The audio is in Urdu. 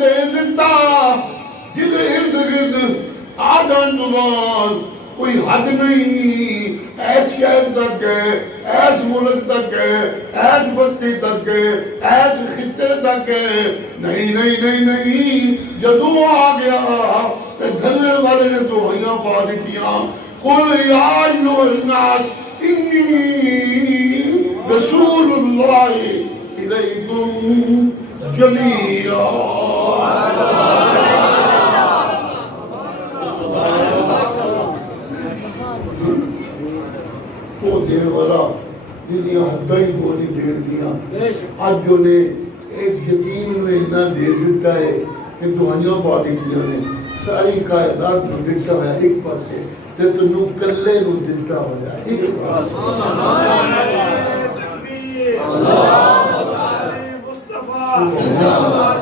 دے دیتا جن ارد گرد آدھان زبان کوئی حد نہیں، ایس شہر تک ہے، ایس ملک تک ہے، ایس بستی تک ہے، ایس خطے تک ہے، نہیں نہیں نہیں نہیں، جدو آ گیا تے گھلے والے نے تو ہیاں پا دیتیاں، قل یا ایھا الناس انی رسول اللہ الیکم جمیعا۔ وہ دیر والا دنیا حدائی بولی دیر دیا، آج جو نے اس یتیم میں اتنا دے دیتا ہے کہ دعائیاں پا دیتیاں نے ساری کائنات میں دیتا ہے ایک پاس ہے تے تو نو کلے نو دیتا ہو جائے ایک پاس اللہ